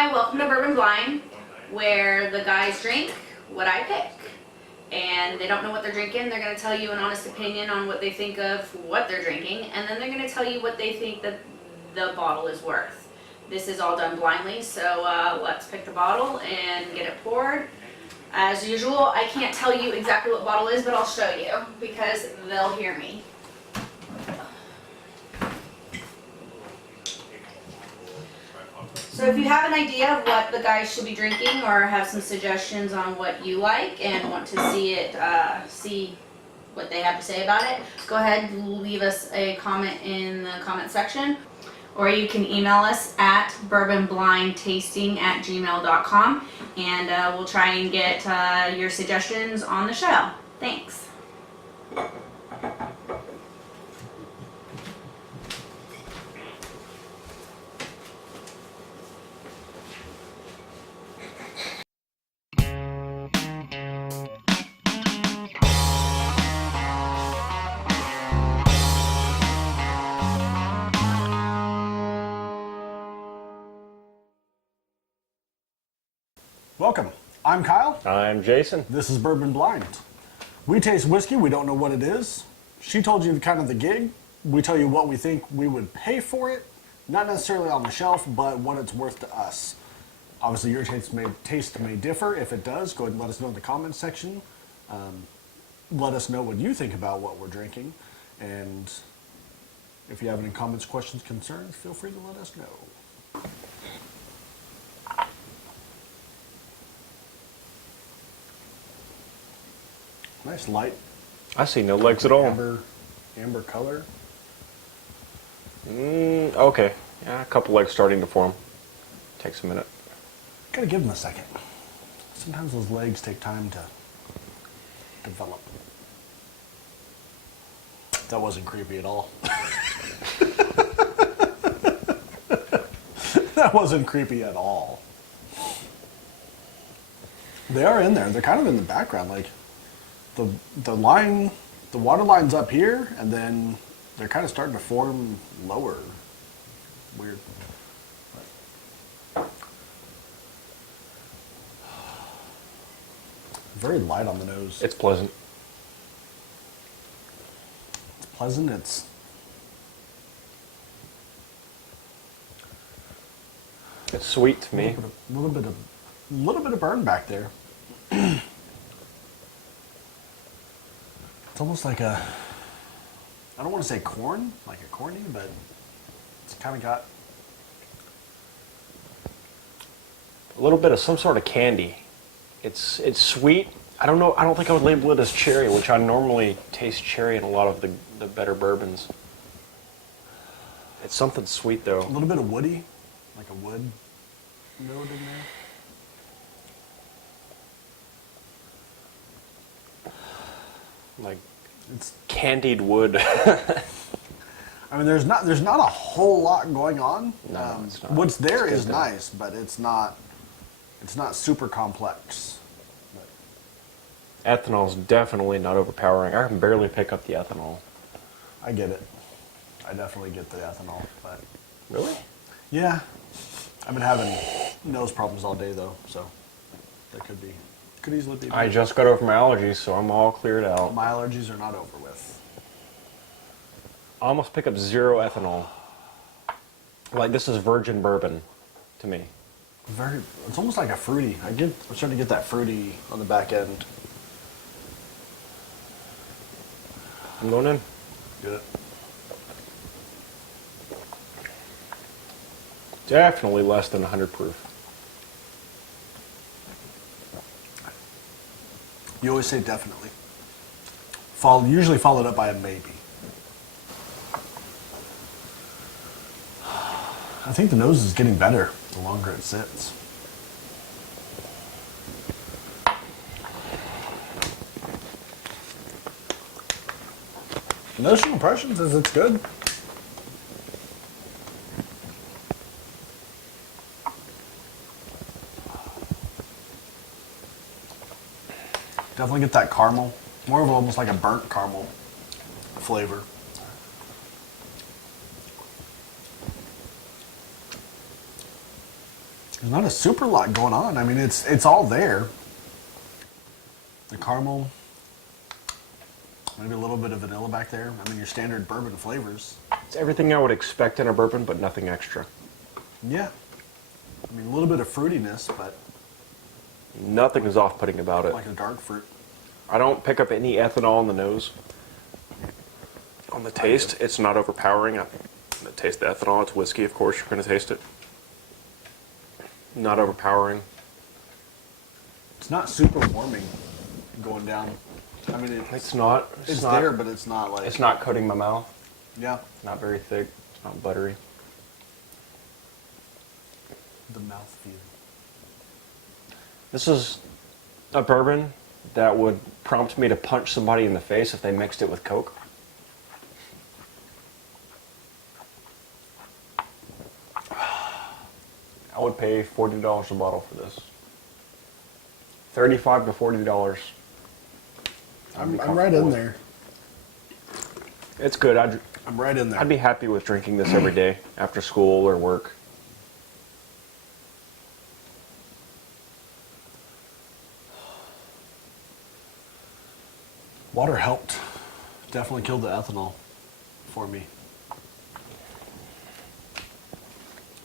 Hi, welcome to Bourbon Blind, where the guys drink what I pick. And they don't know what they're drinking. They're going to tell you an honest opinion on what they think of what they're drinking, and then they're going to tell you what they think that the bottle is worth. This is all done blindly, so let's pick the bottle and get it poured. As usual, I can't tell you exactly what bottle is, but I'll show you because they'll hear me. So if you have an idea of what the guys should be drinking or have some suggestions on what you like and want to see what they have to say about it, go ahead and leave us a comment in the comment section, or you can email us at bourbonblindtasting@gmail.com, and we'll try and get your suggestions on the show. Thanks. Welcome. I'm Kyle. I'm Jason. This is Bourbon Blind. We taste whiskey, we don't know what it is. She told you kind of the gig. We tell you what we think we would pay for it. Not necessarily on the shelf, but what it's worth to us. Obviously your taste may differ. If it does, go ahead and let us know in the comments section. Let us know what you think about what we're drinking. And if you have any comments, questions, concerns, feel free to let us know. Nice light. I see no legs at all. Amber color. Okay. Yeah, a couple legs starting to form. Takes a minute. Gotta give them a second. Sometimes those legs take time to develop. That wasn't creepy at all. That wasn't creepy at all. They are in there. They're kind of in the background, like the water line's up here, and then they're kind of starting to form lower. Weird. Very light on the nose. It's pleasant. It's pleasant. It's sweet to me. a little bit of burn back there. It's almost like I don't want to say corn, like a corny, but it's kind of got A little bit of some sort of candy. It's sweet. I don't know. I don't think I would label it as cherry, which I normally taste cherry in a lot of the better bourbons. It's something sweet though. a little bit of woody, like a wood note in there. Like It's candied wood. I mean, there's not a whole lot going on. No, it's not. What's there It's is good though. nice, but it's not super complex. Ethanol's definitely not overpowering. I can barely pick up the ethanol. I get it. I definitely get the ethanol, but Really? yeah, I've been having nose problems all day though, so that could easily be. I just got over my allergies, so I'm all cleared out. My allergies are not over with. I almost pick up zero ethanol. Like, this is virgin bourbon to me. It's almost like a fruity. I'm starting to get that fruity on the back end. I'm going in. Good. Definitely less than 100 proof. You always say definitely. Usually followed up by a maybe. I think the nose is getting better the longer it sits. Initial impressions is it's good. Definitely get that caramel. More of almost like a burnt caramel flavor. There's not a super lot going on. I mean, it's all there. The caramel, maybe a little bit of vanilla back there. I mean, your standard bourbon flavors. It's everything I would expect in a bourbon, but nothing extra. Yeah. I mean, a little bit of fruitiness, but Nothing is off-putting about it. like a dark fruit. I don't pick up any ethanol on the nose. On the taste, it's not overpowering. I taste the ethanol. It's whiskey, of course. You're going to taste it. Not overpowering. It's not super warming going down. I mean, It's not. it's not, there, but it's not like. It's not coating my mouth. Yeah. Not very thick. It's not buttery. The mouth feel. This is a bourbon that would prompt me to punch somebody in the face if they mixed it with Coke. I would pay $40 a bottle for this. $35 to $40. I'm right in there. It's good. I'm right in there. I'd be happy with drinking this every day after school or work. Water helped. Definitely killed the ethanol for me.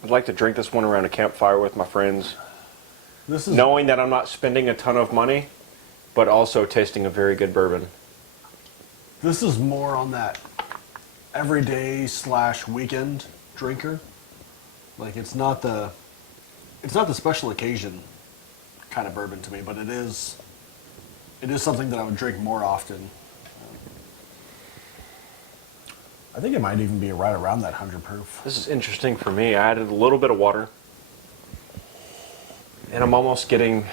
I'd like to drink this one around a campfire with my friends, This is knowing that I'm not spending a ton of money, but also tasting a very good bourbon. This is more on that everyday / weekend drinker. Like it's not the special occasion kind of bourbon to me, but it is something that I would drink more often. I think it might even be right around that 100 proof. This is interesting for me. I added a little bit of water, and I'm almost getting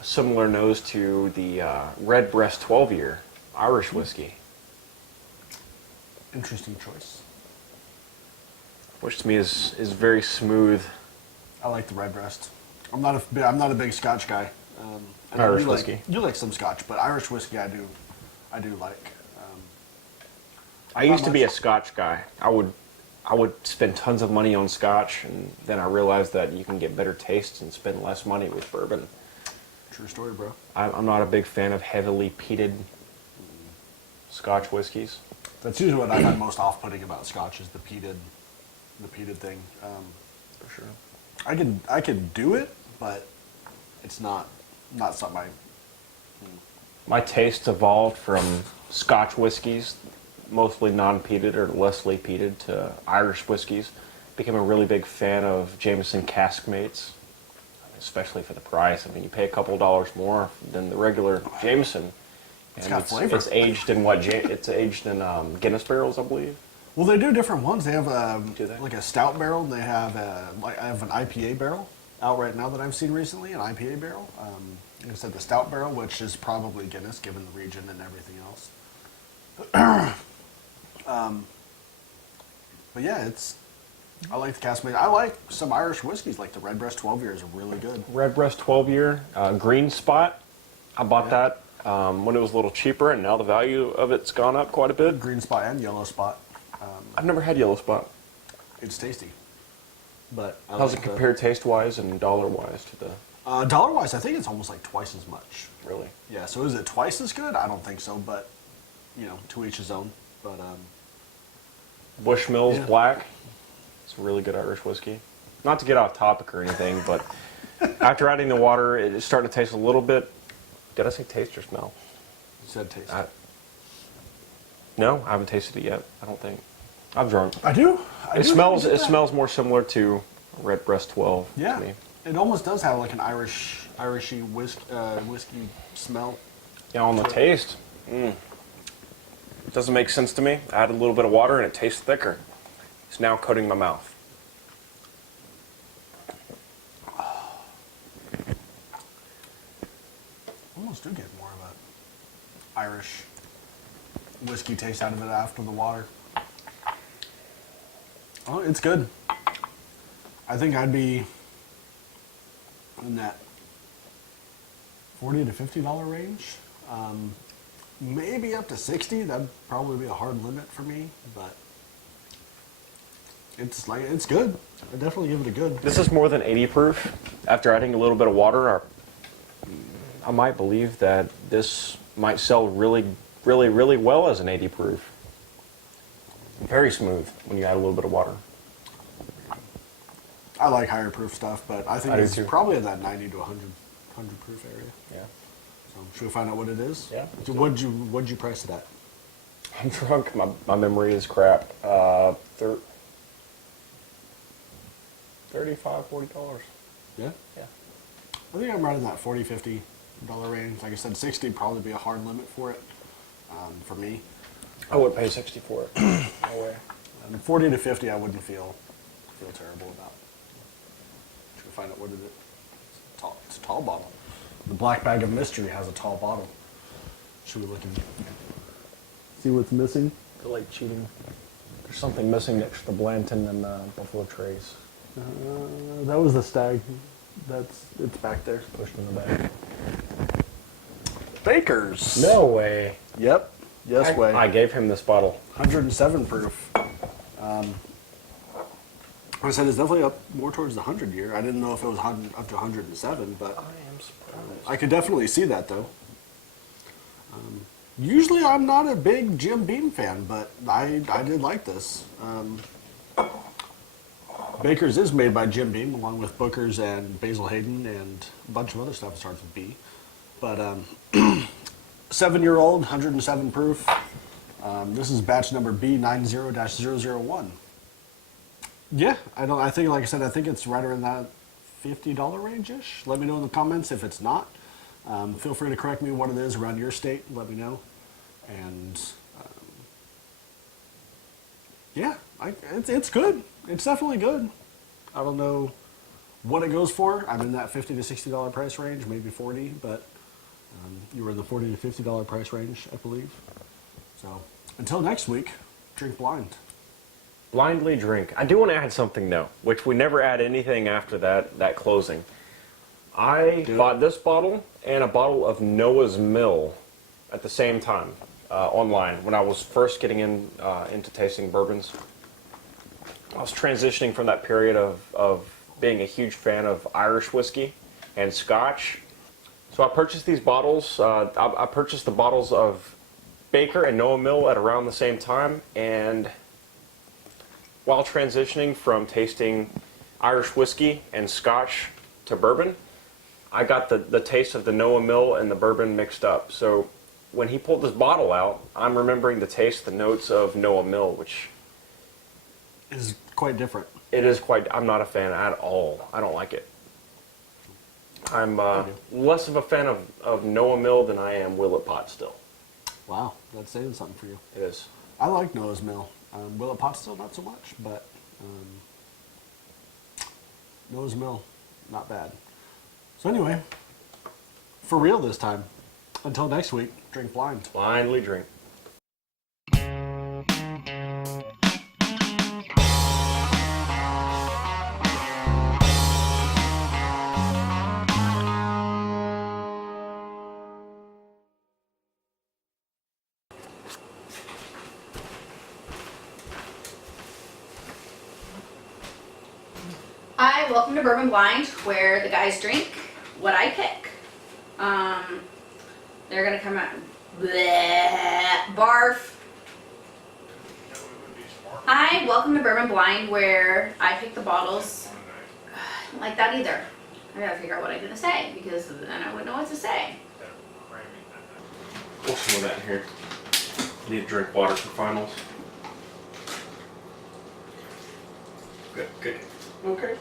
a similar nose to the Redbreast 12-year Irish whiskey, Interesting choice. which to me is very smooth. I like the Redbreast. I'm not a big Scotch guy. And Irish you whiskey. You like some Scotch, but Irish whiskey I do like. I used to be a Scotch guy. I would spend tons of money on Scotch, and then I realized that you can get better tastes and spend less money with bourbon. True story, bro. I'm not a big fan of heavily peated Scotch whiskeys. That's usually what I find most off-putting about Scotch is the peated thing. For sure. I could do it, but it's not something I. My taste evolved from Scotch whiskeys, mostly non-peated or lessly peated, to Irish whiskeys. Became a really big fan of Jameson Caskmates, especially for the price. I mean, you pay a couple dollars more than the regular Jameson. It's And got flavor. It's aged in what? It's aged in Guinness barrels, I believe. Well, they do different ones. They have Do they? like a stout barrel, and they have I have an IPA barrel out right now that I've seen recently, an IPA barrel. Like I said, the stout barrel, which is probably Guinness given the region and everything else. But yeah, I like the Caskmates. I like some Irish whiskeys, like the Redbreast 12 years are really good. Redbreast 12-year Green Spot. I bought that when it was a little cheaper, and now the value of it's gone up quite a bit. Green Spot and Yellow Spot. I've never had Yellow Spot. It's tasty. But I How's like it compare taste-wise and dollar-wise to the... dollar-wise, I think it's almost like twice as much. Really? Yeah, so is it twice as good? I don't think so, but, to each his own. But, Bushmills Yeah. Black. It's a really good Irish whiskey. Not to get off topic or anything, but after adding the water, it's starting to taste a little bit... Did I say taste or smell? you said taste. No, I haven't tasted it yet, I don't think. I'm drunk. I do. I It do smells. think It smells more similar to Redbreast 12 Yeah, to me. it almost does have like an Irishy whiskey smell. Yeah, on the taste, it doesn't make sense to me. I added a little bit of water and it tastes thicker. It's now coating my mouth. Almost do get more of a Irish whiskey taste out of it after the water. Oh, it's good. I think I'd be in that $40 to $50 range. Maybe up to $60. That'd probably be a hard limit for me, but It's good. I definitely give it a good. This is more than 80 proof. After adding a little bit of water, I might believe that this might sell really, really, really well as an 80 proof. Very smooth when you add a little bit of water. I like higher proof stuff, but I think I do it's too. probably in that 90 to 100 proof area. Yeah. So should we find out what it is? Yeah. What'd you price it at? I'm drunk. My memory is crap. $35, $40. Yeah. Yeah. I think I'm right in that $40, $50 range. Like I said, 60 would probably be a hard limit for it, for me. I would pay 60 for it. No way. 40 to 50, I wouldn't feel terrible about. Should we find out what it is? It's a tall bottle. The Black Bag of Mystery has a tall bottle. Should we look and see what's missing? I feel like cheating. There's something missing next to the Blanton and Buffalo Trace. That was the Stag. It's back there. Pushed in the back. Baker's. No way. Yep. Yes way. I gave him this bottle. 107 proof. Like I said, it's definitely up more towards the 100 year. I didn't know if it was up to 107, but I am surprised. I could definitely see that though. Usually I'm not a big Jim Beam fan, but I did like this. Baker's is made by Jim Beam, along with Booker's and Basil Hayden and a bunch of other stuff that starts with B. But 7-year-old, 107 proof. This is batch number B90-001. Yeah, I think, like I said, I think it's right around that $50 range-ish. Let me know in the comments if it's not. Feel free to correct me what it is around your state. Let me know. And yeah, it's good. It's definitely good. I don't know what it goes for. I'm in that $50 to $60 price range, maybe 40, but you were in the $40 to $50 price range, I believe. So until next week, drink blind. Blindly drink. I do want to add something though, which we never add anything after that closing. I bought this bottle and a bottle of Noah's Mill at the same time online when I was first getting into tasting bourbons. I was transitioning from that period of being a huge fan of Irish whiskey and Scotch. So I purchased these bottles. I purchased the bottles of Baker and Noah Mill at around the same time, and while transitioning from tasting Irish whiskey and Scotch to bourbon, I got the taste of the Noah Mill and the bourbon mixed up. So when he pulled this bottle out, I'm remembering the taste, the notes of Noah Mill, which Is quite different. it is quite, I'm not a fan at all. I don't like it. I'm less of a fan of Noah Mill than I am Willet Pot still. Wow, that's saying something for you. It is. I like Noah's Mill. Willet Pot still not so much, but Noah's Mill, not bad. So anyway, for real this time. Until next week, drink blind. Blindly drink. Hi, welcome to Bourbon Blind, where the guys drink what I pick. They're gonna come out, bleh, barf. Hi, welcome to Bourbon Blind, where I pick the bottles. I don't like that either. I gotta figure out what I'm gonna say, because then I wouldn't know what to say. What's some of that in here? Need to drink water for finals. Good, good. Okay,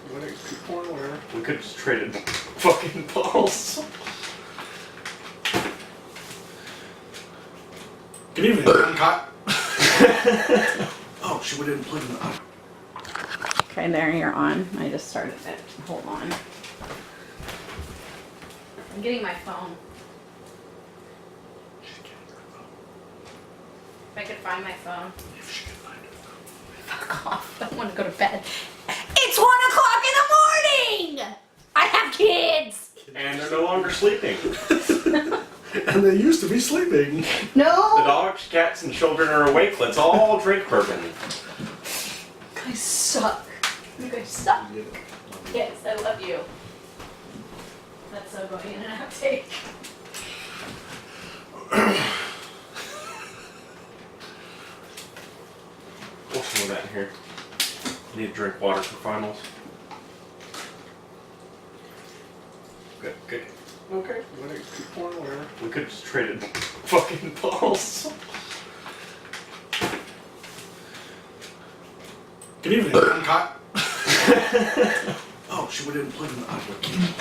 keep pouring whatever. We could just traded fucking bottles. Good evening, uncut. Oh, shit, we didn't plug in the audio. Okay, there you're on. I just started it. Hold on. I'm getting my phone. If I could find my phone. If she could find it. Fuck off. Don't want to go to bed. It's 1 o'clock in the morning! I have kids! And they're no longer sleeping. And they used to be sleeping. The No! dogs, cats, and children are awake. Let's all drink bourbon. guys suck. You guys suck. Yes, I love you. That's so going in an outtake. What's some of that in here? Need to drink water for finals. Good, good. Okay, whatever. Keep pouring whatever. We could just traded fucking bottles. Good evening, uncut. Oh, shit, we didn't plug in the audio key.